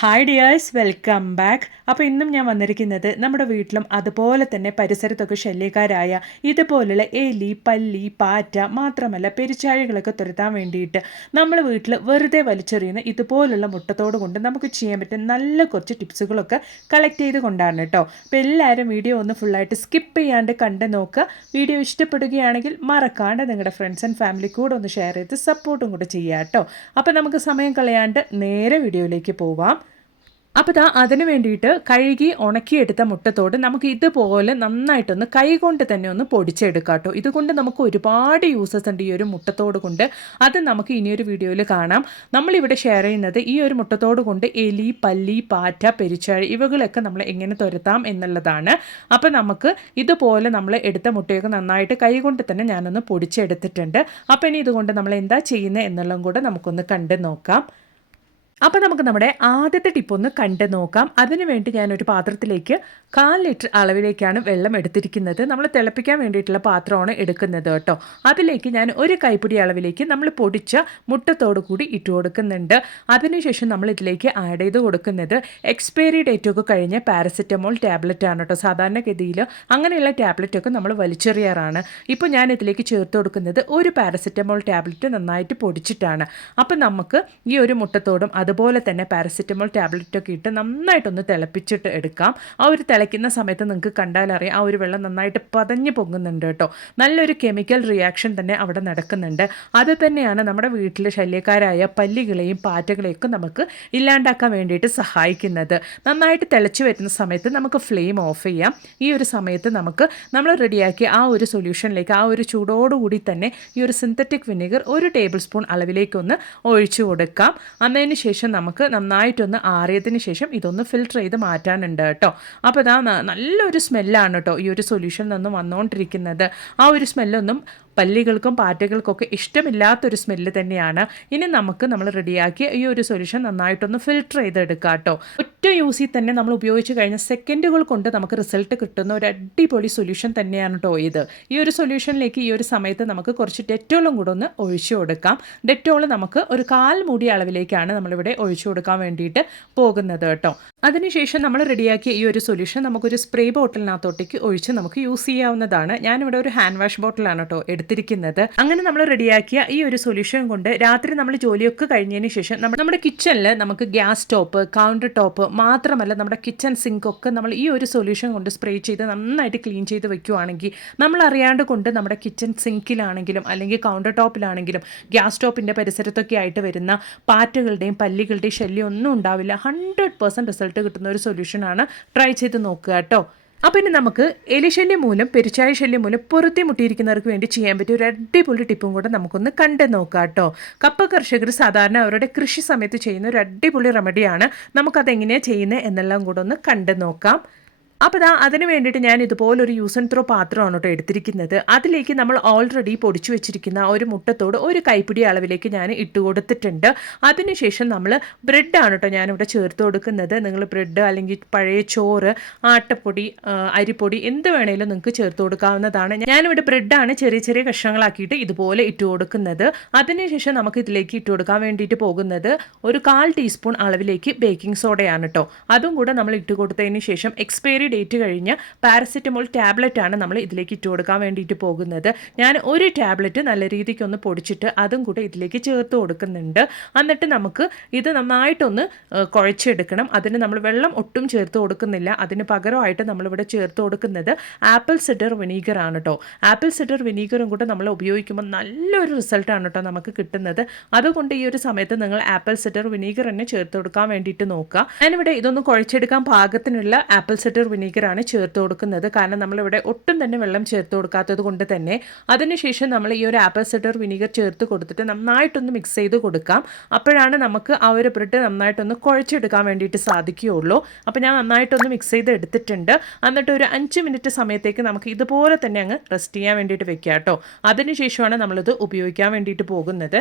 Hi dears, welcome back. അപ്പോൾ ഇന്നും ഞാൻ വന്നിരിക്കുന്നത് നമ്മുടെ വീട്ടിലും അതുപോലെ തന്നെ പരിസരത്തൊക്കെ ശല്യക്കാരായ ഇതുപോലുള്ള എലി, പല്ലി, പാറ്റ മാത്രമല്ല പെരുച്ചാഴികളൊക്കെ തുരത്താൻ വേണ്ടിയിട്ട് നമ്മൾ വീട്ടിൽ വെറുതെ വലിച്ചെറിയുന്ന ഇതുപോലുള്ള മുട്ടത്തോട് കൊണ്ട് നമുക്ക് ചെയ്യാൻ പറ്റും നല്ല കുറച്ച് ടിപ്സുകളൊക്കെ കളക്ട് ചെയ്ത് കൊണ്ടാണ് കേട്ടോ. അപ്പോൾ എല്ലാവരും വീഡിയോ ഒന്ന് ഫുള്ളായിട്ട് സ്കിപ്പ് ചെയ്യാണ്ട് കണ്ട് നോക്കുക. വീഡിയോ ഇഷ്ടപ്പെടുകയാണെങ്കിൽ മറക്കാണ്ട് നിങ്ങളുടെ ഫ്രണ്ട്സ് ആൻഡ് ഫാമിലി കൂടെ ഒന്ന് ഷെയർ ചെയ്ത് സപ്പോർട്ടും കൂടെ ചെയ്യാം കേട്ടോ. അപ്പോൾ നമുക്ക് സമയം കളയാണ്ട് നേരെ വീഡിയോയിലേക്ക് പോവാം. അപ്പോൾ അതിന് വേണ്ടിയിട്ട് കഴുകി ഉണക്കിയെടുത്ത മുട്ടത്തോട് നമുക്ക് ഇതുപോലെ നന്നായിട്ടൊന്ന് കൈകൊണ്ട് തന്നെ ഒന്ന് പൊടിച്ചെടുക്കാം കേട്ടോ. ഇതുകൊണ്ട് നമുക്ക് ഒരുപാട് യൂസസ് ഉണ്ട് ഈ ഒരു മുട്ടത്തോട് കൊണ്ട്. അത് നമുക്ക് ഇനിയൊരു വീഡിയോയിൽ കാണാം. നമ്മളിവിടെ ഷെയർ ചെയ്യുന്നത് ഈ ഒരു മുട്ടത്തോട് കൊണ്ട് എലി, പല്ലി, പാറ്റ, പെരിച്ചാഴി ഇവകളൊക്കെ നമ്മൾ എങ്ങനെ തുരത്താം എന്നുള്ളതാണ്. അപ്പോൾ നമുക്ക് ഇതുപോലെ നമ്മൾ എടുത്ത മുട്ടയൊക്കെ നന്നായിട്ട് കൈകൊണ്ട് തന്നെ ഞാനൊന്ന് പൊടിച്ചെടുത്തിട്ടുണ്ട്. അപ്പോൾ ഇനി ഇതുകൊണ്ട് നമ്മൾ എന്താ ചെയ്യുന്നത് എന്നുള്ളതും കൂടെ നമുക്കൊന്ന് കണ്ട് നോക്കാം. അപ്പോൾ നമുക്ക് നമ്മുടെ ആദ്യത്തെ ടിപ്പ് ഒന്ന് കണ്ട് നോക്കാം. അതിനുവേണ്ടി ഞാനൊരു പാത്രത്തിലേക്ക് 1/4 ലിറ്റർ അളവിലേക്കാണ് വെള്ളം എടുത്തിരിക്കുന്നത്. നമ്മൾ തിളപ്പിക്കാൻ വേണ്ടിയിട്ടുള്ള പാത്രമാണ് എടുക്കുന്നത് കേട്ടോ. അതിലേക്ക് ഞാൻ ഒരു കൈപ്പിടി അളവിലേക്ക് നമ്മൾ പൊടിച്ച മുട്ടത്തോട് കൂടി ഇട്ട് കൊടുക്കുന്നുണ്ട്. അതിനുശേഷം നമ്മൾ ഇതിലേക്ക് ആഡ് ചെയ്ത് കൊടുക്കുന്നത് എക്സ്പയറി ഡേറ്റൊക്കെ കഴിഞ്ഞ പാരസെറ്റമോൾ ടാബ്ലറ്റ് ആണ് കേട്ടോ. സാധാരണഗതിയിൽ അങ്ങനെയുള്ള ടാബ്ലറ്റൊക്കെ നമ്മൾ വലിച്ചെറിയാറാണ്. ഇപ്പോൾ ഞാൻ ഇതിലേക്ക് ചേർത്ത് കൊടുക്കുന്നത് ഒരു പാരസെറ്റമോൾ ടാബ്ലറ്റ് നന്നായിട്ട് പൊടിച്ചിട്ടാണ്. അപ്പം നമുക്ക് ഈ ഒരു മുട്ടത്തോടും അതുപോലെ തന്നെ പാരസെറ്റമോൾ ടാബ്ലറ്റൊക്കെ ഇട്ട് നന്നായിട്ടൊന്ന് തിളപ്പിച്ചിട്ട് എടുക്കാം. ആ ഒരു തിളയ്ക്കുന്ന സമയത്ത് നിങ്ങൾക്ക് കണ്ടാലറിയാം ആ ഒരു വെള്ളം നന്നായിട്ട് പതഞ്ഞ് പൊങ്ങുന്നുണ്ട് കേട്ടോ. നല്ലൊരു കെമിക്കൽ റിയാക്ഷൻ തന്നെ അവിടെ നടക്കുന്നുണ്ട്. അത് തന്നെയാണ് നമ്മുടെ വീട്ടിലെ ശല്യക്കാരായ പല്ലികളെയും പാറ്റകളെയൊക്കെ നമുക്ക് ഇല്ലാണ്ടാക്കാൻ വേണ്ടിയിട്ട് സഹായിക്കുന്നത്. നന്നായിട്ട് തിളച്ച് വരുന്ന സമയത്ത് നമുക്ക് ഫ്ലെയിം ഓഫ് ചെയ്യാം. ഈ ഒരു സമയത്ത് നമുക്ക് നമ്മൾ റെഡിയാക്കിയ ആ ഒരു സൊല്യൂഷനിലേക്ക് ആ ഒരു ചൂടോടുകൂടി തന്നെ ഈ ഒരു സിന്തറ്റിക് വിനെഗർ 1 ടേബിൾ സ്പൂൺ അളവിലേക്കൊന്ന് ഒഴിച്ചു കൊടുക്കാം. അതിന് ശേഷം നമുക്ക് നന്നായിട്ടൊന്ന് ആറിയതിന് ശേഷം ഇതൊന്ന് ഫിൽറ്റർ ചെയ്ത് മാറ്റാനുണ്ട് കേട്ടോ. അപ്പോൾ നല്ലൊരു സ്മെല്ലാണ് കേട്ടോ ഈ ഒരു സൊല്യൂഷനിൽ നിന്നും വന്നുകൊണ്ടിരിക്കുന്നത്. ആ ഒരു സ്മെല്ലൊന്നും പല്ലികൾക്കും പാറ്റകൾക്കൊക്കെ ഇഷ്ടമില്ലാത്തൊരു സ്മെല്ല് തന്നെയാണ്. ഇനി നമ്മൾ റെഡിയാക്കിയ ഈ ഒരു സൊല്യൂഷൻ നന്നായിട്ടൊന്ന് ഫിൽറ്റർ ചെയ്തെടുക്കാം കേട്ടോ. ഒറ്റ യൂസിൽ തന്നെ നമ്മൾ ഉപയോഗിച്ച് കഴിഞ്ഞ സെക്കൻഡുകൾ കൊണ്ട് നമുക്ക് റിസൾട്ട് കിട്ടുന്ന ഒരു അടിപൊളി സൊല്യൂഷൻ തന്നെയാണ് കേട്ടോ ഇത്. ഈ ഒരു സൊല്യൂഷനിലേക്ക് ഈ ഒരു സമയത്ത് നമുക്ക് കുറച്ച് ഡെറ്റോളും കൂടെ ഒന്ന് ഒഴിച്ചു കൊടുക്കാം. ഡെറ്റോൾ നമുക്ക് ഒരു 1/4 മൂടി അളവിലേക്കാണ് നമ്മളിവിടെ ഒഴിച്ചു കൊടുക്കാൻ വേണ്ടിയിട്ട് പോകുന്നത് കേട്ടോ. അതിനുശേഷം നമ്മൾ റെഡിയാക്കിയ ഈ ഒരു സൊല്യൂഷൻ നമുക്കൊരു സ്പ്രേ ബോട്ടിലിനകത്തോട്ടേക്ക് ഒഴിച്ച് നമുക്ക് യൂസ് ചെയ്യാവുന്നതാണ്. ഞാനിവിടെ ഒരു ഹാൻഡ് വാഷ് ബോട്ടിലാണ് കേട്ടോ എടുത്തിരിക്കുന്നത്. അങ്ങനെ നമ്മൾ റെഡിയാക്കിയ ഈ ഒരു സൊല്യൂഷൻ കൊണ്ട് രാത്രി നമ്മൾ ജോലിയൊക്കെ കഴിഞ്ഞതിന് ശേഷം നമ്മുടെ കിച്ചണിൽ നമുക്ക് ഗ്യാസ് ടോപ്പ്, കൗണ്ടർ ടോപ്പ് മാത്രമല്ല നമ്മുടെ കിച്ചൺ സിങ്ക് ഒക്കെ നമ്മൾ ഈ ഒരു സൊല്യൂഷൻ കൊണ്ട് സ്പ്രേ ചെയ്ത് നന്നായിട്ട് ക്ലീൻ ചെയ്ത് വെക്കുകയാണെങ്കിൽ നമ്മൾ അറിയാണ്ട് കൊണ്ട് നമ്മുടെ കിച്ചൺ സിങ്കിലാണെങ്കിലും അല്ലെങ്കിൽ കൗണ്ടർ ടോപ്പിലാണെങ്കിലും ഗ്യാസ് ടോപ്പിൻ്റെ പരിസരത്തൊക്കെ ആയിട്ട് വരുന്ന പാറ്റകളുടെയും പല്ലികളുടെയും ശല്യം ഒന്നും ഉണ്ടാവില്ല. 100% റിസൾട്ട് കിട്ടുന്ന ഒരു സൊല്യൂഷനാണ്. ട്രൈ ചെയ്ത് നോക്കുക കേട്ടോ. അപ്പോൾ ഇനി നമുക്ക് എലിശല്യം മൂലം പെരുച്ചാഴി ശല്യം മൂലം പൊറുത്തി മുട്ടിയിരിക്കുന്നവർക്ക് വേണ്ടി ചെയ്യാൻ പറ്റിയ ഒരു അടിപൊളി ടിപ്പും കൂടെ നമുക്കൊന്ന് കണ്ട് നോക്കാം കേട്ടോ. കപ്പ കർഷകർ സാധാരണ അവരുടെ കൃഷി സമയത്ത് ചെയ്യുന്ന ഒരു അടിപൊളി റെമഡിയാണ്. നമുക്കതെങ്ങനെയാണ് ചെയ്യുന്നത് എന്നെല്ലാം കൂടെ ഒന്ന് കണ്ട് നോക്കാം. അപ്പോൾ അതിന് വേണ്ടിയിട്ട് ഞാൻ ഇതുപോലൊരു യൂസ് ആൻഡ് ത്രോ പാത്രമാണ് കേട്ടോ എടുത്തിരിക്കുന്നത്. അതിലേക്ക് നമ്മൾ ഓൾറെഡി പൊടിച്ചു വെച്ചിരിക്കുന്ന ഒരു മുട്ടത്തോട് ഒരു കൈപ്പിടി അളവിലേക്ക് ഞാൻ ഇട്ട് കൊടുത്തിട്ടുണ്ട്. അതിനുശേഷം നമ്മൾ ബ്രെഡാണ് കേട്ടോ ഞാനിവിടെ ചേർത്ത് കൊടുക്കുന്നത്. നിങ്ങൾ ബ്രെഡ് അല്ലെങ്കിൽ പഴയ ചോറ്, ആട്ടപ്പൊടി, അരിപ്പൊടി എന്ത് വേണേലും നിങ്ങൾക്ക് ചേർത്ത് കൊടുക്കാവുന്നതാണ്. ഞാനിവിടെ ബ്രെഡാണ് ചെറിയ ചെറിയ കഷ്ണങ്ങളാക്കിയിട്ട് ഇതുപോലെ ഇട്ട് കൊടുക്കുന്നത്. അതിനുശേഷം നമുക്ക് ഇതിലേക്ക് ഇട്ട് കൊടുക്കാൻ വേണ്ടിയിട്ട് പോകുന്നത് ഒരു 1/4 ടീസ്പൂൺ അളവിലേക്ക് ബേക്കിംഗ് സോഡയാണ് കേട്ടോ. അതും കൂടെ നമ്മൾ ഇട്ട് കൊടുത്തതിന് ശേഷം എക്സ്പയറി ഡേറ്റ് കഴിഞ്ഞ പാരസെറ്റമോൾ ടാബ്ലറ്റ് ആണ് നമ്മൾ ഇതിലേക്ക് ഇട്ട് കൊടുക്കാൻ വേണ്ടിയിട്ട് പോകുന്നത്. ഞാൻ ഒരു ടാബ്ലറ്റ് നല്ല രീതിക്ക് ഒന്ന് പൊടിച്ചിട്ട് അതും കൂടെ ഇതിലേക്ക് ചേർത്ത് കൊടുക്കുന്നുണ്ട്. എന്നിട്ട് നമുക്ക് ഇത് നന്നായിട്ടൊന്ന് കുഴച്ചെടുക്കണം. അതിന് നമ്മൾ വെള്ളം ഒട്ടും ചേർത്ത് കൊടുക്കുന്നില്ല. അതിന് പകരമായിട്ട് നമ്മളിവിടെ ചേർത്ത് കൊടുക്കുന്നത് ആപ്പിൾ സിഡർ വിനീഗർ ആണ് കേട്ടോ. ആപ്പിൾ സിഡർ വിനീഗറും കൂടെ നമ്മൾ ഉപയോഗിക്കുമ്പോൾ നല്ലൊരു റിസൾട്ടാണ് കേട്ടോ നമുക്ക് കിട്ടുന്നത്. അതുകൊണ്ട് ഈ ഒരു സമയത്ത് നിങ്ങൾ ആപ്പിൾ സിഡർ വിനീഗർ തന്നെ ചേർത്ത് കൊടുക്കാൻ വേണ്ടിയിട്ട് നോക്കുക. ഞാനിവിടെ ഇതൊന്ന് കുഴച്ചെടുക്കാൻ പാകത്തിനുള്ള ആപ്പിൾ സിഡർ വിനീഗറാണ് ചേർത്ത് കൊടുക്കുന്നത്. കാരണം നമ്മളിവിടെ ഒട്ടും തന്നെ വെള്ളം ചേർത്ത് കൊടുക്കാത്തത് കൊണ്ട് തന്നെ. അതിനുശേഷം നമ്മൾ ഈ ഒരു ആപ്പിൾ സിഡർ വിനീഗർ ചേർത്ത് കൊടുത്തിട്ട് നന്നായിട്ടൊന്ന് മിക്സ് ചെയ്ത് കൊടുക്കാം. അപ്പോഴാണ് നമുക്ക് ആ ഒരു ബ്രെഡ് നന്നായിട്ടൊന്ന് കുഴച്ചെടുക്കാൻ വേണ്ടിയിട്ട് സാധിക്കുകയുള്ളൂ. അപ്പോൾ ഞാൻ നന്നായിട്ടൊന്ന് മിക്സ് ചെയ്ത് എടുത്തിട്ടുണ്ട്. എന്നിട്ട് ഒരു 5 മിനിറ്റ് സമയത്തേക്ക് നമുക്ക് ഇതുപോലെ തന്നെ അങ്ങ് റെസ്റ്റ് ചെയ്യാൻ വേണ്ടിയിട്ട് വെക്കാം കേട്ടോ. അതിനുശേഷമാണ് നമ്മളിത് ഉപയോഗിക്കാൻ വേണ്ടിയിട്ട് പോകുന്നത്.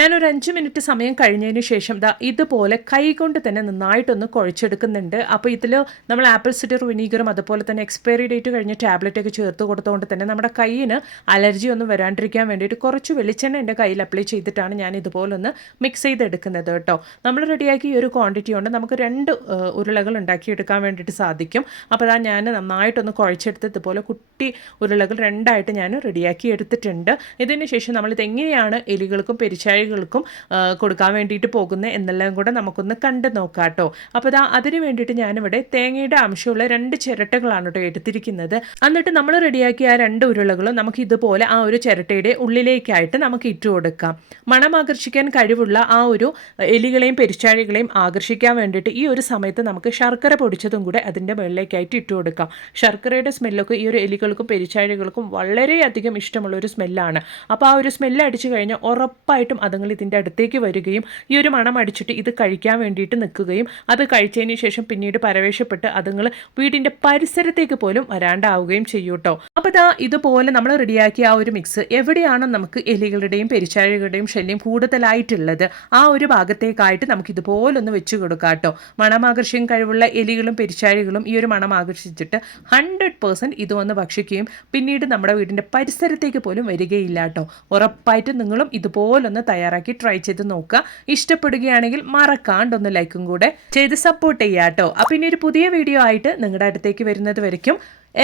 ഞാനൊരു 5 മിനിറ്റ് സമയം കഴിഞ്ഞതിന് ശേഷം ഇതുപോലെ കൈകൊണ്ട് തന്നെ നന്നായിട്ടൊന്ന് കുഴച്ചെടുക്കുന്നുണ്ട്. അപ്പോൾ ഇതിൽ നമ്മൾ ആപ്പിൾ സിഡർ വിനീഗറും അതുപോലെ തന്നെ എക്സ്പയറി ഡേറ്റ് കഴിഞ്ഞ ടാബ്ലറ്റൊക്കെ ചേർത്ത് കൊടുത്തുകൊണ്ട് തന്നെ നമ്മുടെ കയ്യിന് അലർജി ഒന്നും വരാണ്ടിരിക്കാൻ വേണ്ടിയിട്ട് കുറച്ച് വെളിച്ചെണ്ണ എൻ്റെ കയ്യിൽ അപ്ലൈ ചെയ്തിട്ടാണ് ഞാൻ ഇതുപോലൊന്ന് മിക്സ് ചെയ്തെടുക്കുന്നത് കേട്ടോ. നമ്മൾ റെഡിയാക്കി ഈ ഒരു ക്വാണ്ടിറ്റി കൊണ്ട് നമുക്ക് 2 ഉരുളകൾ ഉണ്ടാക്കിയെടുക്കാൻ വേണ്ടിയിട്ട് സാധിക്കും. അപ്പോൾ ഞാൻ നന്നായിട്ടൊന്ന് കുഴച്ചെടുത്ത് ഇതുപോലെ കുട്ടി ഉരുളകൾ 2ആയിട്ട് ഞാൻ റെഡിയാക്കി എടുത്തിട്ടുണ്ട്. ഇതിന് ശേഷം നമ്മളിത് എങ്ങനെയാണ് എലികൾക്കും പെരിച്ചാഴി കൊടുക്കാൻ വേണ്ടിയിട്ട് പോകുന്നത് എന്നെല്ലാം കൂടെ നമുക്കൊന്ന് കണ്ടു നോക്കാം കേട്ടോ. അപ്പോൾ അതിന് വേണ്ടിയിട്ട് ഞാനിവിടെ തേങ്ങയുടെ അംശമുള്ള 2 ചിരട്ടകളാണ് കേട്ടോ എടുത്തിരിക്കുന്നത്. എന്നിട്ട് നമ്മൾ റെഡിയാക്കിയ ആ 2 ഉരുളകളും നമുക്ക് ഇതുപോലെ ആ ഒരു ചിരട്ടയുടെ ഉള്ളിലേക്കായിട്ട് നമുക്ക് ഇട്ട് കൊടുക്കാം. മണം ആകർഷിക്കാൻ കഴിവുള്ള ആ ഒരു എലികളെയും പെരിച്ചാഴികളെയും ആകർഷിക്കാൻ വേണ്ടിയിട്ട് ഈ ഒരു സമയത്ത് നമുക്ക് ശർക്കര പൊടിച്ചതും കൂടെ അതിൻ്റെ മുകളിലേക്കായിട്ട് ഇട്ട് കൊടുക്കാം. ശർക്കരയുടെ സ്മെല്ലൊക്കെ ഈ ഒരു എലികൾക്കും പെരിച്ചാഴികൾക്കും വളരെയധികം ഇഷ്ടമുള്ള ഒരു സ്മെല്ലാണ്. അപ്പോൾ ആ ഒരു സ്മെല്ല് അടിച്ചു കഴിഞ്ഞാൽ ഉറപ്പായിട്ടും അതുങ്ങൾ ഇതിൻ്റെ അടുത്തേക്ക് വരികയും ഈ ഒരു മണം അടിച്ചിട്ട് ഇത് കഴിക്കാൻ വേണ്ടിയിട്ട് നിൽക്കുകയും അത് കഴിച്ചതിന് ശേഷം പിന്നീട് പരവേശപ്പെട്ട് അതുങ്ങൾ വീടിൻ്റെ പരിസരത്തേക്ക് പോലും വരാണ്ടാവുകയും ചെയ്യും കേട്ടോ. അപ്പോൾ ഇതുപോലെ നമ്മൾ റെഡിയാക്കിയ ആ ഒരു മിക്സ് എവിടെയാണോ നമുക്ക് എലികളുടെയും പെരിച്ചാഴികളുടെയും ശല്യം കൂടുതലായിട്ടുള്ളത് ആ ഒരു ഭാഗത്തേക്കായിട്ട് നമുക്ക് ഇതുപോലൊന്ന് വെച്ച് കൊടുക്കാം കേട്ടോ. മണമാകർഷിക്കാൻ കഴിവുള്ള എലികളും പെരിച്ചാഴികളും ഈ ഒരു മണം ആകർഷിച്ചിട്ട് 100% ഇത് വന്ന് ഭക്ഷിക്കുകയും പിന്നീട് നമ്മുടെ വീടിൻ്റെ പരിസരത്തേക്ക് പോലും വരികയില്ല കേട്ടോ. ഉറപ്പായിട്ടും നിങ്ങളും ഇതുപോലൊന്ന് തയ്യാറാക്കി ട്രൈ ചെയ്ത് നോക്കുക. ഇഷ്ടപ്പെടുകയാണെങ്കിൽ മറക്കാണ്ടൊന്ന് ലൈക്കും കൂടെ ചെയ്ത് സപ്പോർട്ട് ചെയ്യാം കേട്ടോ. അപ്പോൾ ഇനി ഒരു പുതിയ വീഡിയോ ആയിട്ട് നിങ്ങളുടെ അടുത്തേക്ക് വരുന്നത് വരയ്ക്കും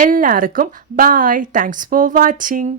എല്ലാവർക്കും ബൈ. Thanks for watching.